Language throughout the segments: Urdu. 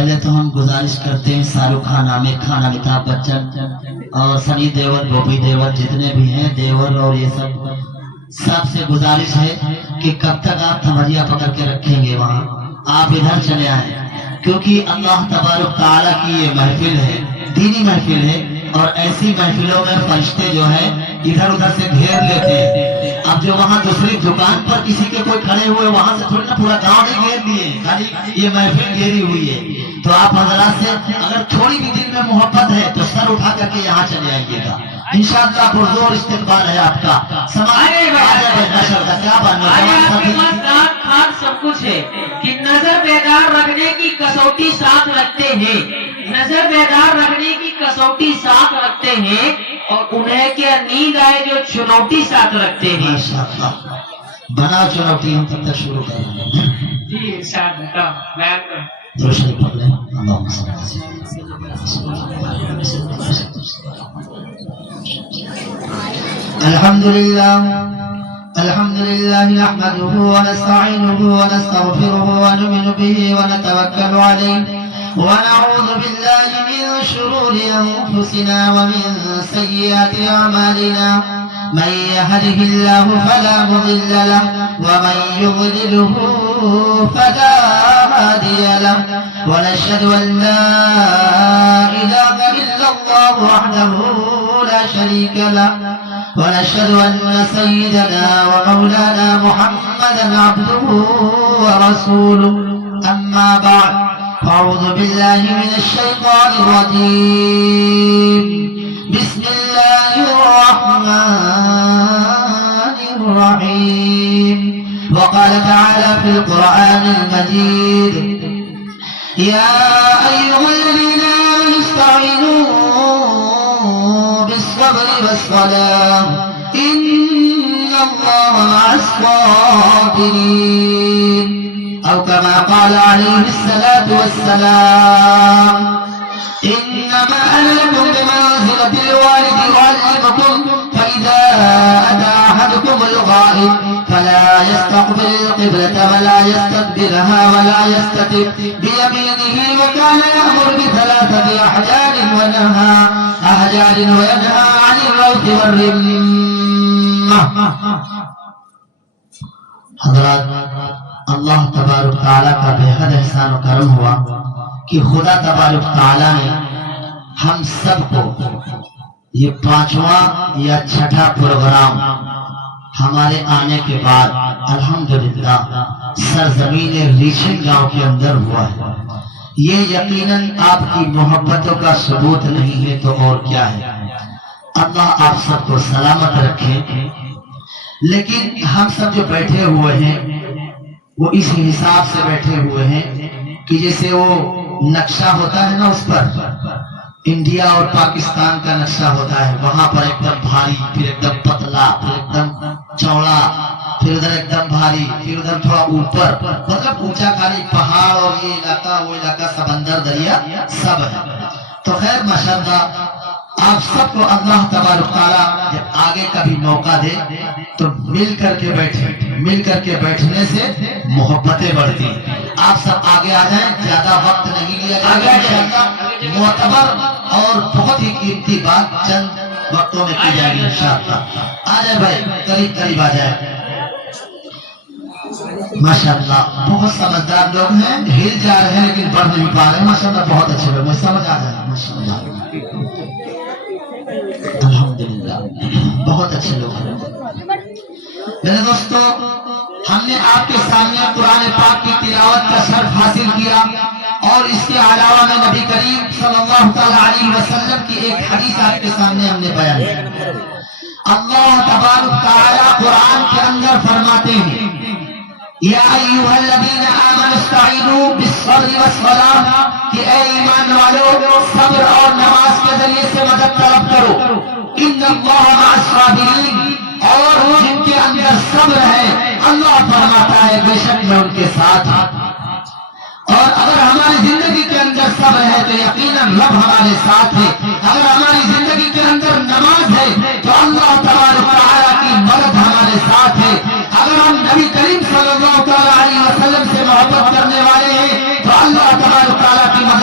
پہلے تو ہم گزارش کرتے ہیں شاہ رخ خان، عامر خان، امیتابھ بچن اور سنی دیول، بوبی دیول، جتنے بھی ہیں دیول اور یہ سب سے گزارش ہے کہ کب تک آپ تھمریا پکڑ کے رکھیں گے، وہاں آپ ادھر چلے آئیں، کیونکہ اللہ تبارک تعالیٰ کی یہ محفل ہے، دینی محفل ہے، اور ایسی محفلوں میں فرشتے جو ہیں ادھر ادھر سے گھیر لیتے ہیں۔ اب جو وہاں دوسری دکان پر کسی کے کوئی کھڑے ہوئے وہاں سے تھوڑی نا پورا گاؤں نہیں گھیر دیے، خالی یہ محفل گھیری ہوئی ہے۔ تو آپ حضرات سے اگر تھوڑی بھی دل میں محبت ہے تو سر اٹھا کر کے یہاں چلے آئیے گا، انشاءاللہ پرزور استقبال ہے آپ کا۔ سب کچھ ہے کہ نظر بیدار رکھنے کی کسوٹی ساتھ رکھتے ہیں، نظر بیدار رکھنے کی کسوٹی ساتھ رکھتے ہیں، اور انہیں کیا نیند آئے جو چنوٹی ساتھ رکھتے ہیں۔ بنا چنوٹی ہم تب تک شروع کر رہے ہیں جی ارشاد بتاؤ بیان کرو۔ درشن پڑھ لیں۔ اللہم صلی اللہ علیہ الحمد للہ نحمده ونستعینه ونستغفره ونؤمن به ونتوکل علیہ ونعوذ باللہ من شرور انفسنا ومن سیئات اعمالنا من يهده الله فلا مضل له ومن يضلله فلا هادي له ونشهد ان لا اله الا الله وحده لا شريك له ونشهد ان سيدنا ومولانا محمدا عبده ورسوله اما بعد فاعوذ بالله من الشيطان الرجيم بسم الله الرحمن الرحيم وقال تعالى في القرآن المجيد يا أيها الذين آمنوا استعينوا بالصبر والصلاة إن الله مع الصابرين أو كما قال عليه الصلاة والسلام إنما أنا لكم بمنزلة الوالد يعلمكم فإذا أتى أحدكم الغائب فلا يستقبل القبلة ولا يستدبرها ولا يستتب بيمينه وكان يأمر بثلاثة أحجار وينهى عن الروث والرمة۔ حضرات، اللہ تبارک تعالیٰ کا بے حد احسان و کرم ہوا کہ خدا تبارک تعالیٰ نے ہم سب کو یہ 5واں یا 6ٹھا پروگرام ہمارے آنے کے بعد الحمدللہ سرزمین ریچن گاؤں کے اندر ہوا ہے۔ یہ یقیناً آپ کی محبتوں کا ثبوت نہیں ہے تو اور کیا ہے۔ اللہ آپ سب کو سلامت رکھے۔ لیکن ہم سب جو بیٹھے ہوئے ہیں وہ اس حساب سے بیٹھے ہوئے ہیں کہ جیسے وہ نقشہ ہوتا ہے نا، اس پر انڈیا اور پاکستان کا نقشہ ہوتا ہے، وہاں پر ایک دم بھاری، پھر ایک دم پتلا، پھر ایک دم چوڑا، پھر ادھر ایک دم بھاری، پھر ادھر تھوڑا اوپر، مطلب اونچا کھاری پہاڑ اور یہ علاقہ وہ علاقہ سمندر دریا سب ہے۔ تو خیر ماشاءاللہ آپ سب کو اللہ تبارک تعالیٰ جب آگے کبھی موقع دے تو مل کر کے بیٹھے، مل کر کے بیٹھنے سے محبتیں بڑھتی ہیں۔ آپ سب آگے آ جائیں، زیادہ وقت نہیں لیا جائے گا، انشاءاللہ معتبر اور بہت ہی قیمتی بات چند وقتوں میں کی جائے گی انشاءاللہ۔ آ جائے بھائی، قریب قریب آ جائے۔ ماشاءاللہ بہت سمجھدار لوگ ہیں، ہل جا رہے ہیں لیکن بڑھ نہیں پا رہے ہیں، ماشاءاللہ بہت اچھے لوگ، مجھے سمجھ آ جائے ماشاءاللہ۔ الحمدللہ بہت اچھے لوگ ہیں۔ میرے دوستو، ہم نے آپ کے سامنے قرآن پاک کی تلاوت کا شرف حاصل کیا، اور اس کے علاوہ میں نبی کریم صلی اللہ علیہ وسلم کی ایک حدیث آپ کے سامنے ہم نے بیان کی۔ اللہ تبارک تعالیٰ قرآن کے اندر فرماتے ہیں یا ایھا الذین آمنوا استعینوا بالصبر والصلاۃ، کہ اے ایمان والو صبر اور نماز کے ذریعے سے مدد طلب کرو۔ ان اللہ مع الصابرین، اور جن کے اندر صبر ہے اللہ فرماتا ہے بے شک میں ان کے ساتھ ہوں۔ اور اگر ہماری زندگی کے اندر صبر ہے تو یقیناً رب ہمارے ساتھ ہے۔ اگر ہماری زندگی کے اندر نماز ہے تو اللہ تبارک تعالیٰ کی مدد ہمارے ساتھ ہے۔ اگر ہم نبی کریم صلی اللہ علیہ وسلم سے محبت کرنے والے ہیں تو اللہ تبارک تعالیٰ کی مدد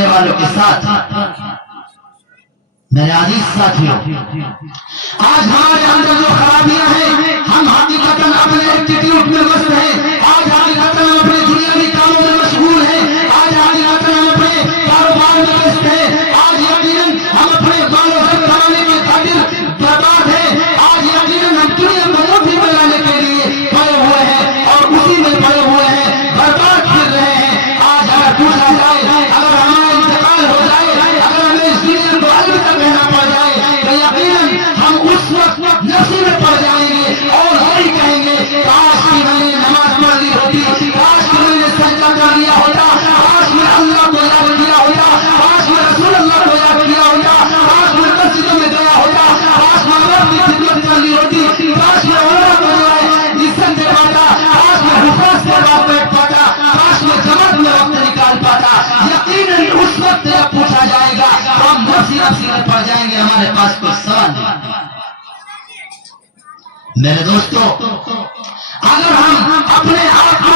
کرنے والوں کے ساتھ میرے عزیز ساتھیوں، آج ہمارے اندر جو خرابیاں ہیں، ہم حقیقتاً اپنے ایٹیٹیوڈ میں مست ہیں، آج حقیقتاً ہم اپنے دنیاوی کاموں میں مشغول ہیں، آج حقیقتاً ہم اپنے کاروبار میں ویست ہیں، آج یقیناً ہم اپنے بال و گھر کمانے کی خاطر برباد ہیں، آج یقیناً ہم دنیا کو موٹی بنانے کے لیے پڑے ہوئے ہیں اور اسی میں پڑے ہوئے ہیں، برباد پھر رہے ہیں۔ آج اگر پوچھا جائے، اگر ہمارا انتقال ہو جائے، اگر ہمیں اس دنیا کو الوداع کہنا پڑ جائے، تو یقیناً ہم اس وقت نفسی میں پڑ جائیں گے اور یہی کہیں گے کاش کہ میں نے نماز پڑھ لی ہوتی، کاش کہ میں نے سجدہ کر لیا ہوتا، کاش میں اللہ کو یاد کیا ہوتا، کاش میں رسول اللہ کو یاد کیا ہوتا، کاش میں مسجدوں میں گیا ہوتا، کاش میں رب کی خدمت کر لی ہوتی، کاش میں عمرہ کو جو ہے عزت دے پاتا، کاش میں حفاظ کے بعد بیٹھ پاتا، کاش میں جماعت میں وقت نکال پاتا۔ یقیناً اس وقت جب پوچھا جائے گا تو ہم نفسی میں پڑ جائیں گے، ہمارے پاس کوئی سوال نہیں۔ میرے دوستو، اگر ہم اپنے آپ کو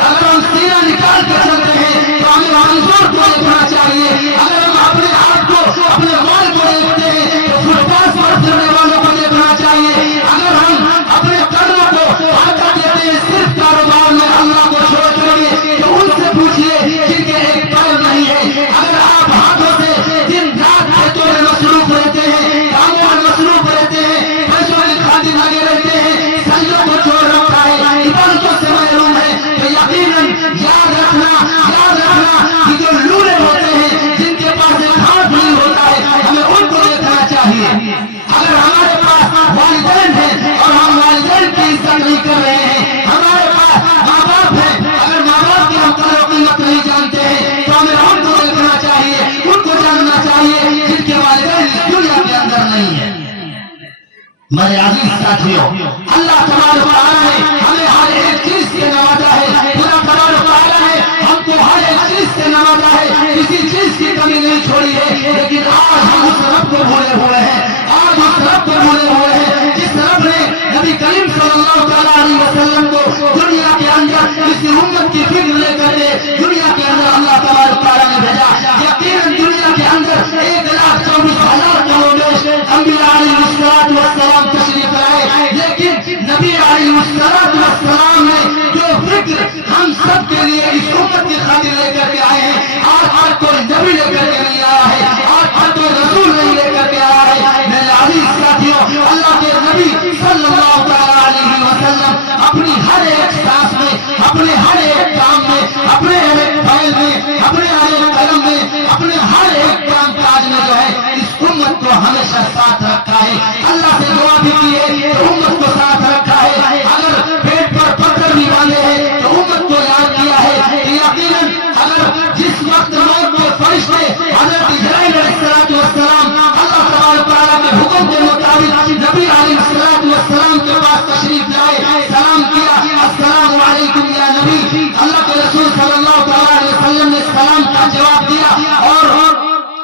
اگر ہم سینہ نکال کے چلتے ہیں تو ہمیں منظور کو دیکھنا چاہیے، اگر ہم اپنے آپ کو اپنے مال کو دیکھتے ہیں تو فٹ پاس پر پھرنے والوں کو دیکھنا چاہیے، اگر ہم اپنے قدموں کو آقا دیتے ہیں صرف کاروبار میں اللہ کو چھوڑ کر تو ان سے پوچھئے جن کے ایک پیر نہیں ہے، اگر آپ ہاتھوں سے دن رات کھیتوں میں مصروف رہتے ہیں، کاموں میں مصروف رہتے ہیں، پیسوں کی خاطر لگے رہتے ہیں، سجدوں کو چھوڑ رکھا ہے، عبادتوں سے محروم ہے، تو یقیناً یاد رکھنا کہ جو لولے ہوتے ہیں جن کے پاس ایک ہاتھ نہیں ہوتا ہے، ہمیں ان کو دیکھنا چاہیے۔ اگر ہمارے پاس والدین ہیں اور ہم والدین کی عزت نہیں کر رہے ہیں، ہمارے پاس ماں باپ ہیں، اگر ماں باپ کی ہم قدر و قیمت نہیں جانتے ہیں تو ہمیں ان کو دیکھنا چاہیے، ان کو جاننا چاہیے جن کے والدین اس دنیا کے اندر نہیں ہیں۔ میرے عزیز ساتھیوں، اللہ تبارک و تعالیٰ نے ہمیں ہر ایک چیز سے نوازا ہے، اللہ تبارک و تعالیٰ نے ہم کو ہر ایک چیز سے نوازا ہے، کسی چیز کی کمی نہیں چھوڑی ہے، لیکن آج ہم اس رب کو بھولے ہوئے ہیں، آج اس رب کو بھولے ہوئے ہیں جس رب نے نبی کریم صلی اللہ تعالیٰ علیہ وسلم کو دنیا کے اندر اس امت کی فکر لے کر کے دنیا کے اندر اللہ تبارک و تعالیٰ نے بھیجا۔ یقیناً دنیا کے اندر 1,24,000 کروڑ انبیاء علیہ السلام تشریف لائے، لیکن نبی علیہ السلام نے جو فکر ہم سب کے لیے اس امت کی خاطر لے کر کے آئے ہیں، آج ہر کوئی نبی لے کر کے نہیں آیا ہے، آج ہر کوئی رسول نہیں لے کر کے آیا ہے۔ میرے عزیز ساتھیوں، اللہ کے نبی صلی اللہ تعالیٰ علیہ وسلم اپنی ہر ایک سانس میں، اپنے ہر ایک کام میں، اپنے ہر ایک فعل میں، اپنے ہر ایک قدم میں، اپنے ہر ایک کام کاج میں جو ہے اس امت کو ہمیشہ ساتھ رکھا ہے۔ اللہ سے دعا بھی کی ہے تو امت کو ساتھ رکھا ہے، اگر پیٹ پر پتھر بھی باندھے ہیں تو امت کو یاد کیا ہے کہ یقیناً اگر جس وقت موت کے فرشتے حضرت جبرائیل علیہ السلام اللہ تبارک و تعالیٰ کے حکم کے مطابق نبی علیہ السلام کے پاس تشریف لائے، سلام کیا، السلام علیکم یا نبی، اللہ کے رسول صلی اللہ تعالیٰ علیہ وسلم نے سلام کا جواب دیا اور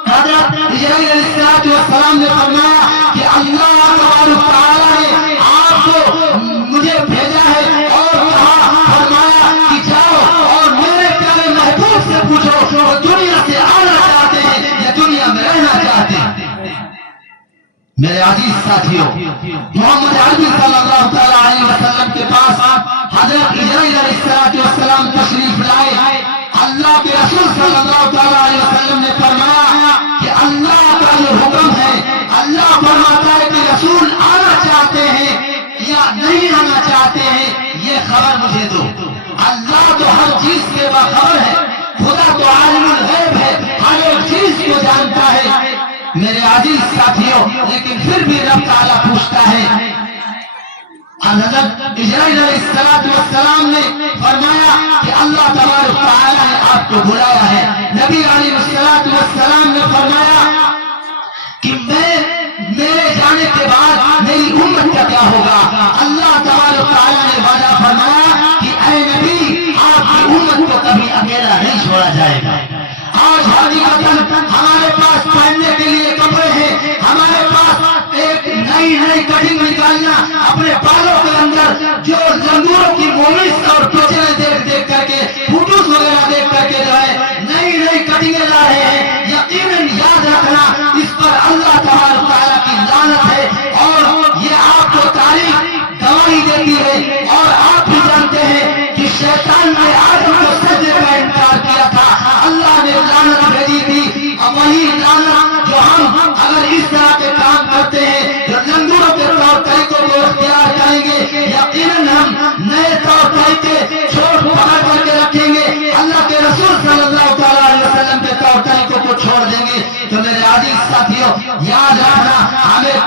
حضرت جبرائیل علیہ السلام نے فرمایا کہ اللہ تبارک و تعالیٰ نے آپ کو مجھے بھیجا ہے اور کہا، فرمایا کہ جاؤ اور میرے پیارے محبوب سے پوچھو وہ دنیا سے آنا چاہتے ہیں یا دنیا میں رہنا چاہتے ہیں۔ میرے عزیز ساتھیوں، محمد عربی صلی اللہ تعالیٰ علیہ وسلم کے پاس حضرت جبرائیل علیہ السلام تشریف لائے، اللہ کے رسول صلی اللہ تعالیٰ علیہ وسلم نے فرمایا کہ اللہ کا جو حکم ہے، اللہ فرماتا ہے کہ رسول آنا چاہتے ہیں یا نہیں آنا چاہتے ہیں، یہ خبر مجھے دو۔ اللہ تو ہر چیز کے باخبر ہے، خدا تو عالم الغیب ہے، ہر ایک چیز کو جانتا ہے۔ میرے عزیز ساتھیوں، لیکن پھر بھی رب تعالیٰ پوچھتا ہے۔ حضرت جبرائیل علیہ السلام نے فرمایا کہ اللہ تبارک و تعالیٰ نے آپ کو بلایا ہے۔ نبی علیہ السلام نے فرمایا کہ میرے جانے کے بعد میری امت کا کیا ہوگا؟ اللہ تبارک و تعالیٰ نے وعدہ فرمایا کہ اے نبی، آپ کی امت کو کبھی اکیلا نہیں چھوڑا جائے گا۔ آج حقیقتاً ہمارے پاس پہننے کے لیے کپڑے ہیں، ہمارے پاس ایک نئی کٹنگ نکالنا، اپنے بالوں کے اندر جو لنگوروں کی موویز اور پکچریں دیکھ کر کے، فوٹوز وغیرہ دیکھ کر کے جو ہے نئی کٹنگیں لا رہے ہیں،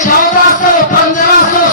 1400-1500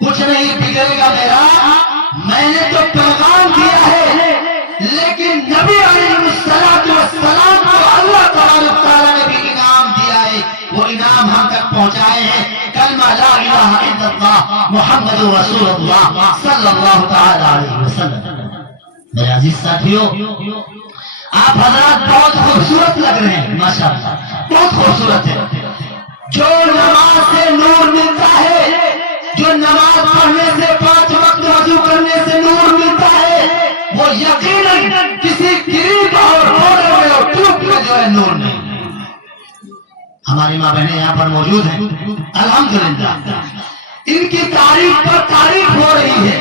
کچھ نہیں بگڑے گا میرا، میں نے تو پیغام دیا ہے، لیکن نبی علیہ السلام کو اللہ تبارک تعالیٰ نے بھی انعام دیا ہے، وہ انعام ہم تک پہنچائے ہیں، کلمہ لا الہ الا اللہ محمد رسول اللہ صلی اللہ تعالیٰ علیہ وسلم۔ میرے عزیز ساتھیوں، آپ حضرات بہت خوبصورت لگ رہے ہیں، ماشاءاللہ بہت خوبصورت ہے۔ جو نماز سے نور ملتا ہے، جو نماز پڑھنے سے 5 وقت وضو کرنے سے نور ملتا ہے، وہ یقیناً کسی گریب اور روڑے میں اور ٹوٹ میں جو ہے نور نہیں۔ ہماری ماں بہنیں یہاں پر موجود ہیں، الحمدللہ ان کی تعریف پر تعریف ہو رہی ہے،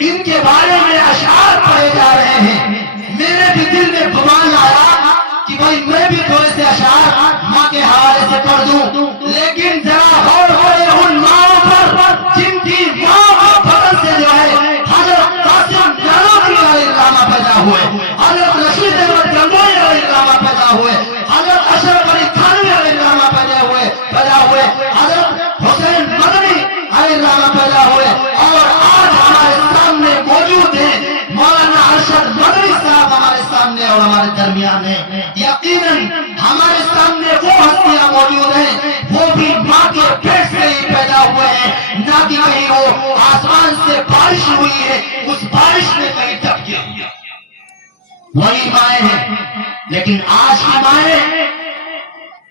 ان کے بارے میں اشعار پڑھے جا رہے ہیں۔ میرے بھی دل میں گمان آیا کہ بھائی میں بھی تھوڑے سے اشعار ماں کے حوالے سے پڑھ دوں، لیکن ذرا غور کریں ان ماؤں پر جن کی ماں کا بدن سے جو ہے حضرت قاسم نانوتوی علیہ السلام پیدا ہوئے، حضرت رشید احمد گنگوئی علیہ السلام پیدا ہوئے، حضرت اشرف علی تھانوی علیہ السلام پیدا ہوئے، حضرت حسین مدنی علیہ السلام پیدا ہوئے، اور آج ہمارے سامنے موجود ہیں مولانا ارشد مدنی صاحب ہمارے سامنے اور ہمارے درمیان ہیں۔ یقیناً ہمارے سامنے وہ ہستیاں موجود ہیں، وہ بھی ماں کے پیٹ سے ہی پیدا ہوئے ہیں، نہ کہ کہیں وہ آسمان سے بارش ہوئی ہے اس بارش میں کہیں ٹپکے ہوئے، وہی مائیں ہیں۔ لیکن آج کی مائیں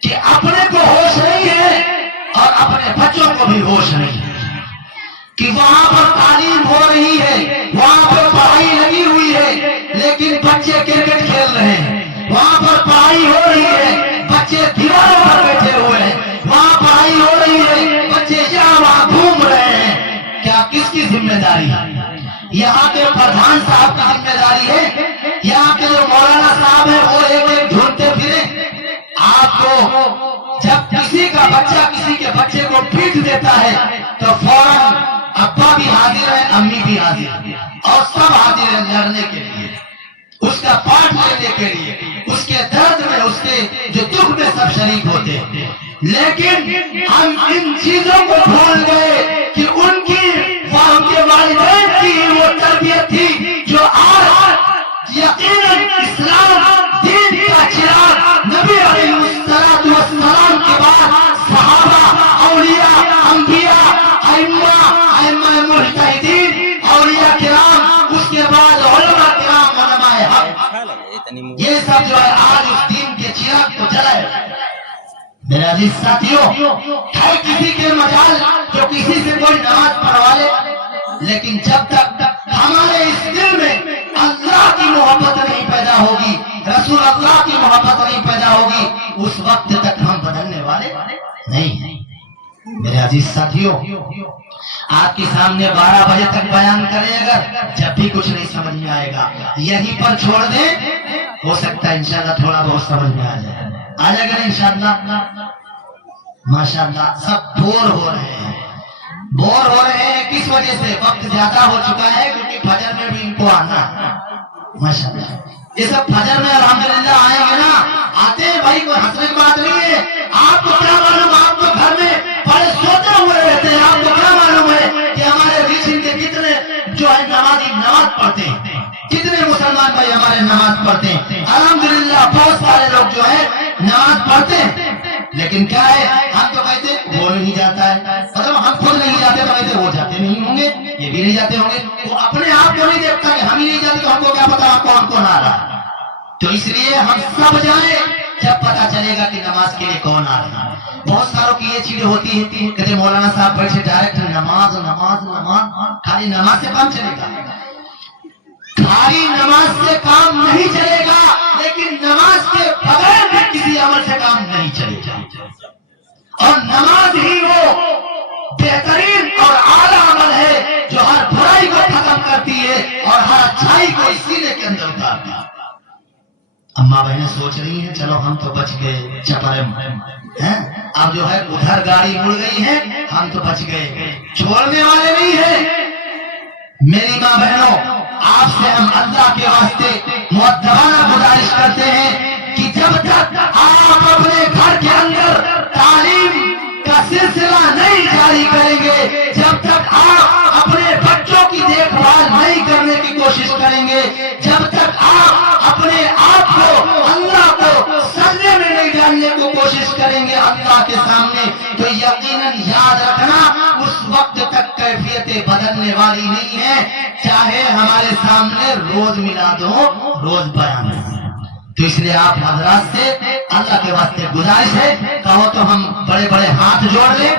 کہ اپنے کو ہوش نہیں ہے اور اپنے بچوں کو بھی ہوش نہیں ہے، کہ وہاں پر تعلیم ہو رہی ہے، وہاں پر پڑھائی لگی ہوئی ہے، لیکن بچے کرکٹ کھیل رہے ہیں، وہاں پر پڑھائی ہو رہی ہے، بچے دیواروں پر بیٹھے ہوئے ہیں، وہاں پڑھائی ہو رہی ہے، بچے یہاں وہاں گھوم رہے ہیں۔ کیا کس کی ذمہ داری ہے؟ یہاں کے پردھان صاحب کی ذمہ داری ہے؟ یہاں کے جو مولانا صاحب ہیں وہ ایک ایک ڈھونڈتے پھریں؟ آپ کو جب کسی کا بچہ کسی کے بچے کو پیٹ دیتا ہے تو فوراً ابا بھی حاضر ہے، امی بھی حاضر ہے، اور سب حاضر ہیں لڑنے کے لیے، اس کا پاٹ لینے کے لیے، اس کے درد میں، اس کے جو دکھ میں سب شریک ہوتے ہیں۔ لیکن ہم ان چیزوں کو بھول گئے کہ ان کی ان کے والدین کی وہ تربیت تھی جو آج یقیناً اسلام دین کا چراغ نبی علیہ السلام کے بعد صحابہ، اولیاء، انبیاء، ائمہ مجتہدین، اولیاء کرام، اس کے بعد علماء کرام، علماء حق، یہ سب جو ہے آج اس دین کے چراغ کو جلائے۔ میرے عزیز ساتھیوں، ہے کسی کے مجال جو کسی سے کوئی نماز پڑھوا لے، لیکن جب تک ہمارے اس دل میں اللہ کی محبت نہیں پیدا ہوگی، رسول اللہ کی محبت نہیں پیدا ہوگی، اس وقت تک ہم بدلنے والے نہیں ہیں۔ میرے عزیز ساتھیوں، آپ کے سامنے 12 بجے تک بیان کرے، اگر جب بھی کچھ نہیں سمجھ میں آئے گا یہیں پر چھوڑ دیں، ہو سکتا ہے انشاءاللہ تھوڑا بہت سمجھ میں آ جائے گا انشاءاللہ۔ ماشاءاللہ سب بور ہو رہے ہیں، بور ہو رہے ہیں کس وجہ سے؟ وقت زیادہ ہو چکا ہے، کیونکہ فجر میں بھی ان کو آنا ہے۔ ماشاءاللہ یہ سب فجر میں الحمدللہ آئیں گے نا، آتے ہیں بھائی، کوئی ہنسنے کی بات نہیں ہے۔ آپ کو کیا معلوم، آپ تو گھر میں بڑے سوتے ہوئے رہتے ہیں، آپ کو کیا معلوم ہے کہ ہمارے ریچن کے کتنے جو ہے نمازی نماز پڑھتے ہیں، کتنے مسلمان بھائی ہمارے نماز پڑھتے ہیں۔ الحمدللہ بہت سارے لوگ جو ہے نماز پڑھتے ہیں، لیکن کیا ہے، ہم تو کہتے وہ نہیں جاتا ہے، مطلب ہم خود نہیں جاتے تو کہتے وہ جاتے نہیں ہوں گے، یہ بھی نہیں جاتے ہوں گے، وہ اپنے آپ کو نہیں دیکھتا کہ ہم ہی نہیں جاتے تو ہم کو کیا پتا کون کون آ رہا ہے۔ تو اس لیے ہم سب جائیں، جب پتا چلے گا کہ نماز کے لیے کون آ رہا ہے۔ بہت ساروں کی یہ چیزیں ہوتی ہیں، کہتے مولانا صاحب بیٹھے ڈائریکٹ نماز نماز نماز، خالی نماز سے کام چلے گا؟ خالی نماز سے کام نہیں چلے گا، لیکن نماز کے بغیر بھی کسی عمل سے کام نہیں چلے گا، اور نماز ہی وہ بہترین اور اعلیٰ عمل ہے جو ہر برائی کو ختم کرتی ہے اور ہر اچھائی کو سینے کے اندر اتارتی ہے۔ اماں بہنیں سوچ رہی ہیں چلو ہم تو بچ گئے، چپرم ہیں، اب جو ہے ادھر گاڑی مڑ گئی ہے، ہم تو بچ گئے، چھوڑنے والے نہیں ہیں۔ میری ماں بہنوں، آپ سے ہم اللہ کے واسطے مؤدبانہ گزارش کرتے ہیں کہ جب تک آپ اپنے گھر کے اندر تعلیم کا سلسلہ نہیں جاری کریں گے، جب تک آپ کرنے کو کوشش کریں گے اللہ کے سامنے تو یقیناً یاد رکھنا اس وقت تک کیفیتیں بدلنے والی نہیں ہے، چاہے ہمارے سامنے روز میلاد ہو، روز بیان ہو۔ تو اس لیے آپ حضرات سے اللہ کے واسطے گزارش ہے، کہو تو ہم بڑے بڑے ہاتھ جوڑ لیں،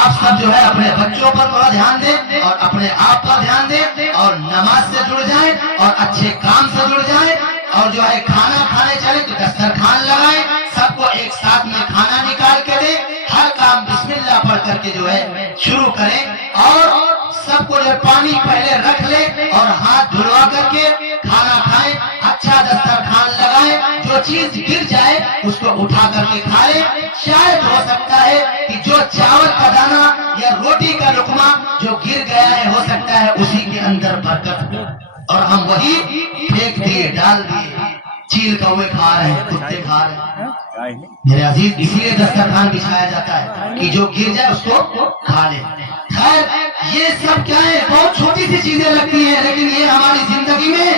آپ سب جو ہے اپنے بچوں پر تھوڑا دھیان دیں اور اپنے آپ پر دھیان دیں اور نماز سے جڑ جائیں اور اچھے کام سے جڑ جائیں، اور جو ہے کھانا کھانے چلے تو دسترخوان لگائیں، سب کو ایک ساتھ میں کھانا نکال کے دیں، ہر کام بسم اللہ پڑھ کر کے جو ہے شروع کریں، اور سب کو جو پانی پہلے رکھ لیں اور ہاتھ دھلوا کر کے کھانا کھائیں، اچھا دسترخوان لگائیں، جو چیز گر جائے اس کو اٹھا کر کے کھائیں۔ شاید ہو سکتا ہے کہ جو چاول کا دانہ یا روٹی کا لقمہ جو گر گیا ہے ہو سکتا ہے اسی کے اندر برکت ہو، اور ہم وہی پھینک دیے، ڈال دیے، چیل کوے کھا رہے ہیں، کتے کھا رہے ہیں۔ میرے عزیز اسی لیے دسترخوان بچھایا جاتا ہے کہ جو گر جائے اس کو کھا لے۔ خیر یہ سب کیا ہے، بہت چھوٹی سی چیزیں لگتی ہیں لیکن یہ ہماری زندگی میں